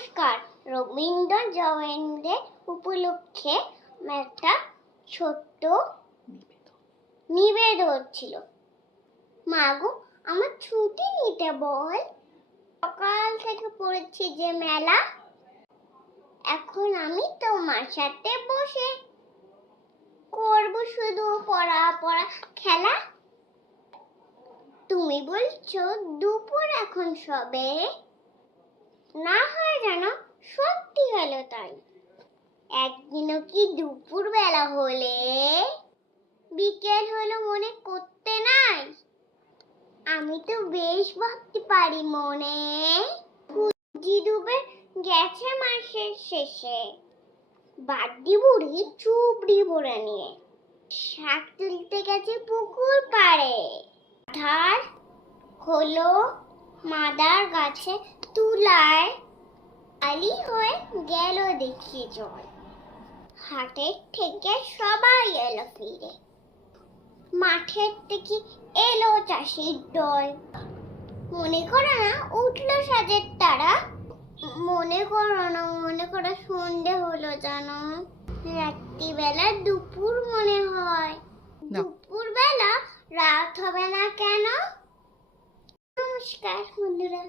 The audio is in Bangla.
নমস্কার। রবীন্দ্র জয়ন্তী উপলক্ষে একটা ছোট্ট নিবেদন ছিল। মাগো, আমার ছুটি নিতে বল। সকাল থেকে পড়েছি যে মেলা, এখন আমি তোমার সাথে বসে করব শুধু পড়া পড়া খেলা। তুমি বলছো দুপুর এখন সবে, না হয় যেন সত্যি হলো তাই। একদিনও কি দুপুর বেলা হলে বিকেল হলো মনে করতে নাই? আমি তো বেশ ভাবতে পারি মনে, সূর্যি ডুবে গেছে মাসের শেষে, বাড়ি বুড়ি চুবড়ি ভরে নিয়ে শাক তুলতে গেছে পুকুর পাড়ে। ধার হলো মাদার গাছে তুলায়, আলি হয়ে গেল দেখি জল। হাটের থেকে সবাই এলো ফিরে, মাঠের থেকে এলো চাষির দল। মনে করো না উঠলো সাজের তারা, মনে করো সন্ধে হলো জানো। রাত্রিবেলা দুপুর মনে হয়, দুপুর বেলা রাত হবে না কেন? নমস্কার বন্ধুরা।